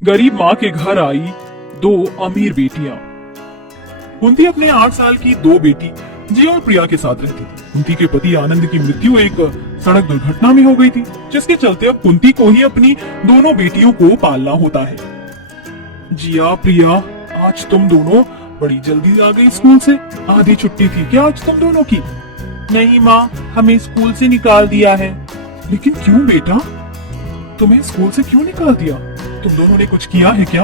गरीब माँ के घर आई दो अमीर बेटियां। कुंती अपने 8 साल की दो बेटी जिया और प्रिया के साथ रहती थी। कुंती के पति आनंद की मृत्यु एक सड़क दुर्घटना में हो गई थी, जिसके चलते अब कुंती को ही अपनी दोनों बेटियों को पालना होता है। जिया, प्रिया, आज तुम दोनों बड़ी जल्दी आ गई स्कूल से। आधी छुट्टी थी क्या आज तुम दोनों की? नहीं माँ, हमें स्कूल से निकाल दिया है। लेकिन क्यों बेटा, तुम्हें स्कूल से क्यों निकाल दिया? तुम दोनों ने कुछ किया है क्या?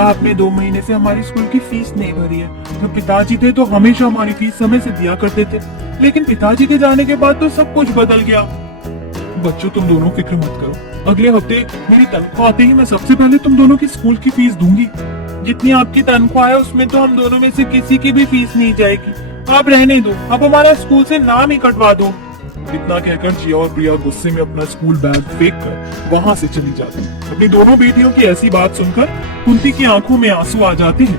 आपने 2 महीने से हमारी स्कूल की फीस नहीं भरी है। तो पिताजी थे तो हमेशा हमारी फीस समय से दिया करते थे, लेकिन पिताजी के जाने के बाद तो सब कुछ बदल गया। बच्चों, तुम दोनों फिक्र मत करो। अगले हफ्ते मेरी तनख्वाह आते ही मैं सबसे पहले तुम दोनों की स्कूल की फीस दूंगी। जितनी आपकी तनख्वाह है उसमें तो हम दोनों में से किसी की भी फीस नहीं जाएगी। आप रहने दो, आप हमारा स्कूल से नाम ही कटवा दो। इतना कहकर जिया और प्रिया गुस्से में अपना स्कूल बैग फेंक कर वहाँ से चली जाती। अपनी दोनों बेटियों की ऐसी बात सुनकर कुंती की आंखों में आंसू आ जाते हैं।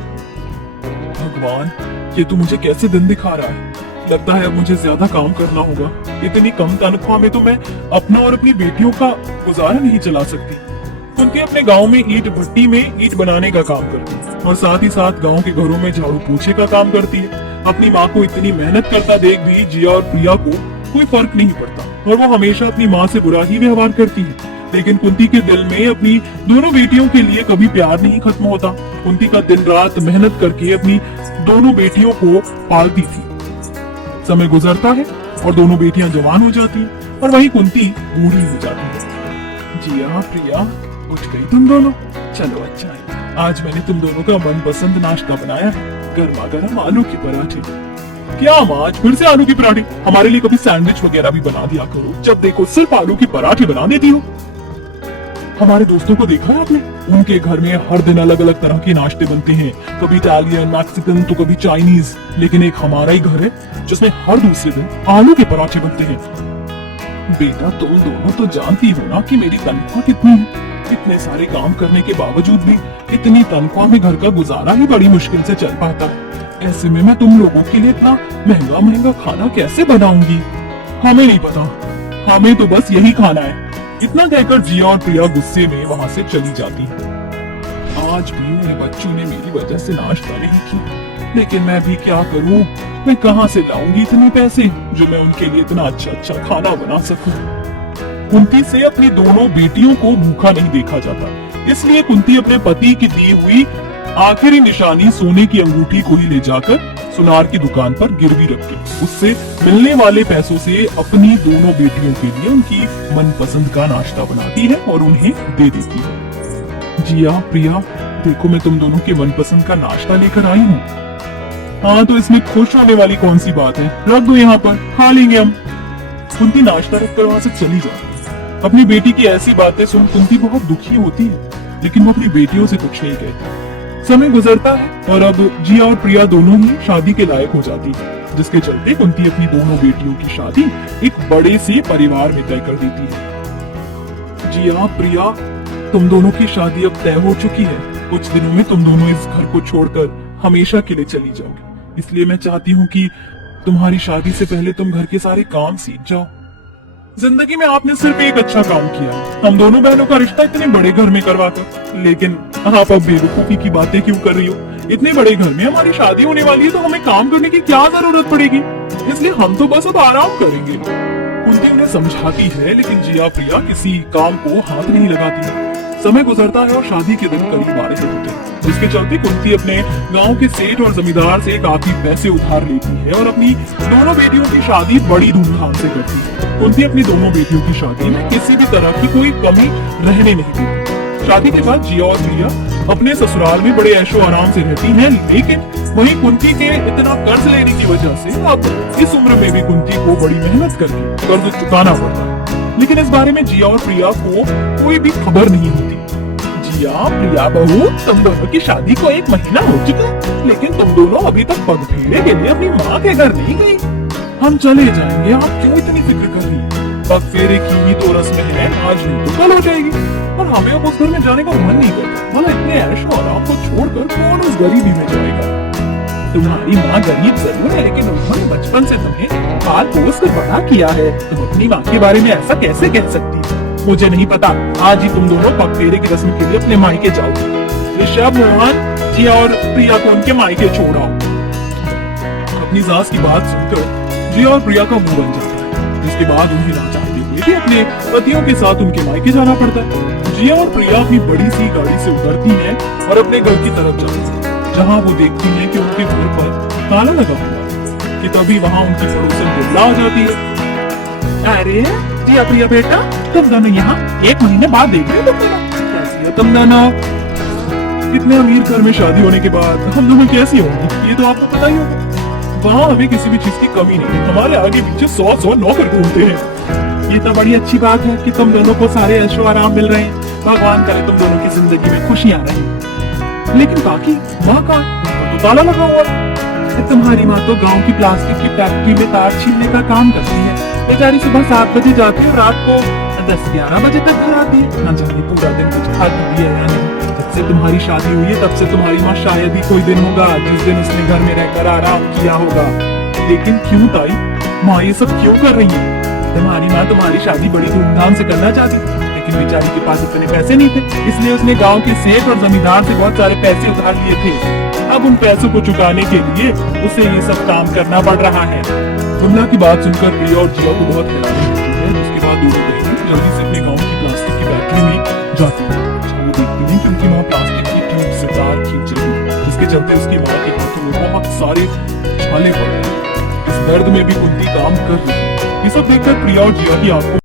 भगवान, ये तो मुझे कैसे दिन दिखा रहा है। लगता है अब मुझे ज्यादा काम करना होगा। इतनी कम तनख्वाह में तो मैं अपना और अपनी बेटियों का गुजारा नहीं चला सकती। कुंती अपने गांव में ईंट भट्टी में ईंट बनाने का काम करती है और साथ ही साथ गांव के घरों में झाड़ू पोछे का काम करती है। अपनी माँ को इतनी मेहनत करता देख भी जिया और प्रिया को कोई फर्क नहीं पड़ता और वो हमेशा अपनी माँ से बुरा ही व्यवहार करती है। लेकिन कुंती के दिल में अपनी दोनों बेटियों के लिए कभी प्यार नहीं खत्म होता। कुंती का दिन रात मेहनत करके अपनी दोनों बेटियों को पालती थी। समय गुजरता है और दोनों बेटियां जवान हो जाती हैं और वहीं कुंती बूढ़ी हो जाती है। जिया, प्रिया, उठ गई तुम दोनों? चलो अच्छा है, आज मैंने तुम दोनों का मनपसंद नाश्ता बनाया है, गर्मा गर्म आलू के पराठे। क्या माँ, आज फिर से आलू के पराठे? हमारे लिए कभी सैंडविच वगैरह भी बना दिया करो, जब देखो सिर्फ आलू के पराठे बना देती हो। हमारे दोस्तों को देखा है आपने? उनके घर में हर दिन अलग अलग तरह के नाश्ते बनते हैं, कभी इटालियन, मैक्सिकन तो कभी चाइनीज, लेकिन एक हमारा ही घर है जिसमें हर दूसरे दिन आलू के पराठे बनते हैं। बेटा, तुम दोनों तो जानती हो ना कि मेरी तनख्वाह कितनी है। इतने सारे काम करने के बावजूद भी इतनी तनख्वाह में घर का गुजारा ही बड़ी मुश्किल से चल पाता है। ऐसे में मैं तुम लोगों के लिए इतना महंगा महंगा खाना कैसे बनाऊंगी? हमें नहीं पता, हमें तो बस यही खाना है। इतना कहकर जिया और प्रिया गुस्से में वहाँ से चली जाती है। आज भी मेरे बच्चों ने मेरी वजह से नाश्ता नहीं किया, लेकिन मैं भी क्या करूँ? मैं कहाँ से लाऊंगी इतने पैसे जो मैं उनके लिए इतना अच्छा अच्छा खाना बना सकूं? कुंती से अपनी दोनों बेटियों को भूखा नहीं देखा जाता, इसलिए कुंती अपने पति की दी हुई आखिरी निशानी सोने की अंगूठी को ही ले जाकर सुनार की दुकान पर गिरवी रख के उससे मिलने वाले पैसों से अपनी दोनों बेटियों के लिए उनकी मनपसंद का नाश्ता बनाती है और उन्हें दे देती है। जिया, प्रिया, देखो मैं तुम दोनों के मनपसंद का नाश्ता लेकर आई हूँ। हाँ, तो इसमें खुश होने वाली कौन सी बात है? रख दो यहाँ पर, खा लेंगे हम। कुंती नाश्ता रखकर वहाँ से चली जाती है। अपनी बेटी की ऐसी बातें सुन कुंती बहुत दुखी होती है, लेकिन वो अपनी बेटियों से कुछ नहीं कहती। समय गुजरता है और अब जिया और प्रिया दोनों ही शादी के लायक हो जाती है, जिसके चलते कुंती अपनी दोनों बेटियों की शादी एक बड़े से परिवार में तय कर देती है। जिया, प्रिया, तुम दोनों की शादी अब तय हो चुकी है। कुछ दिनों में तुम दोनों इस घर को छोड़कर हमेशा के लिए चली जाओगी, इसलिए मैं चाहती हूँ कि तुम्हारी शादी से पहले तुम घर के सारे काम सीख जाओ। जिंदगी में आपने सिर्फ एक अच्छा काम किया, हम दोनों बहनों का रिश्ता इतने बड़े घर में करवाकर। लेकिन आप अब बेवकूफी की बातें क्यों कर रही हो? इतने बड़े घर में हमारी शादी होने वाली है तो हमें काम करने की क्या जरूरत पड़ेगी? इसलिए हम तो बस अब आराम करेंगे। कुंती उन्हें समझाती है, लेकिन जिया प्रिया किसी काम को हाथ नहीं लगाती। समय गुजरता है और शादी के दिन करीब आ रहे होते हैं, जिसके चलते कुंती अपने गांव के सेठ और जमींदार से काफी पैसे उधार लेती है और अपनी दोनों बेटियों की शादी बड़ी धूमधाम से करती है। कुंती अपनी दोनों बेटियों की शादी में किसी भी तरह की कोई कमी रहने नहीं देती। शादी के बाद जिया और प्रिया अपने ससुराल में बड़े ऐशो आराम से रहती हैं, लेकिन वहीं कुंती के इतना कर्ज लेने की वजह से अब इस उम्र में भी कुंती को बड़ी मेहनत करके कर्ज चुकाना पड़ता है। लेकिन इस बारे में जिया और प्रिया को कोई भी खबर नहीं होती। जिया, प्रिया बहू, तुम दोनों की शादी को 1 महीना हो चुका है, लेकिन तुम दोनों अभी तक पग फेरे के लिए अपनी माँ के घर नहीं गई। हम चले जाएंगे, आप क्यों इतनी फिक्र कर रही है? पग फेरे की ही तो रस्म है, आज नहीं तो कल हो जाएगी। और हमें अब उस घर में जाने का मन नहीं करता। भला इतने ऐशो आराम को छोड़कर कौन उस गरीबी में जाएगा? तुम्हारी माँ गरीब जरूर है, लेकिन उन्होंने बचपन से तुम्हें पाल पोस कर बड़ा किया है। तुम अपनी माँ के बारे में ऐसा कैसे कह सकती हो? मुझे नहीं पता, आज ही तुम दोनों पगफेरे की रस्म के लिए अपने मायके जाओ। ऋषभ, मोहन, जिया और प्रिया को उनके मायके छोड़ आओ। अपनी सास की बात सुनकर जिया और प्रिया का मुंह बन जाता है, जिसके बाद उन्हें ना चाहते हुए भी अपने पतियों के साथ उनके मायके जाना पड़ता है। जिया और प्रिया अपनी बड़ी सी गाड़ी से उतरती हैं और अपने घर की तरफ जाती हैं, जहां वो देखती हैं कि उनके घर पर ताला लगा हुआ है। कि तभी वहां उनकी पड़ोसन बिरला आ जाती है। अरे जिया प्रिया बेटा, तुम दोनों यहाँ 1 महीने बाद देख रहे हो तुम दोनों, कैसी हो तुम दोनों? इतने अमीर घर में शादी होने के बाद हम दोनों कैसी होंगी, ये तो आपको पता ही होगा। वहाँ हमें किसी भी चीज की कमी नहीं है, हमारे आगे पीछे 100 नौकर घूमते हैं। ये तो बड़ी अच्छी बात है कि तुम दोनों को सारे ऐशो आराम मिल रहे हैं। भगवान करे तुम दोनों की जिंदगी में खुशियां रहें। लेकिन बाकी माँ का तो ताला लगा हुआ है। तुम्हारी माँ तो गांव की प्लास्टिक की फैक्ट्री में तार छीलने का काम करती है। बेचारी सुबह 7 बजे जाती है और रात को 10-11 बजे तक घर आती है। ना जाने पूरा दिन कुछ खाती भी है या नहीं। जब से तुम्हारी शादी हुई है तब से तुम्हारी माँ शायद ही कोई दिन होगा जिस दिन उसने घर में रहकर आराम किया होगा। लेकिन क्यों ताई, माँ ये सब क्यों कर रही है? तुम्हारी माँ तुम्हारी शादी बड़ी धूमधाम से करना चाहती, लेकिन बेचारी के पास इतने पैसे नहीं थे, इसलिए उसने गांव के सेठ और जमींदार से बहुत सारे पैसे उधार लिए थे। अब उन पैसों को चुकाने के लिए उसे ये सब काम करना पड़ रहा है। विमला की बात सुनकर प्रिया और जिया को बहुत हैरानी होती है। उसके बाद दोनों बहनें जल्दी से अपने गांव की प्लास्टिक की फैक्ट्री में जाती है। वो देखती हैं कि उनकी माँ प्लास्टिक की ट्यूब से तार खींच रही है, जिसके चलते उसकी माँ के हाथों में बहुत सारे छाले पड़ रहे हैं। इस दर्द में भी कुंती काम कर रही है। ये सब देखकर प्रिया और जिया की आंखों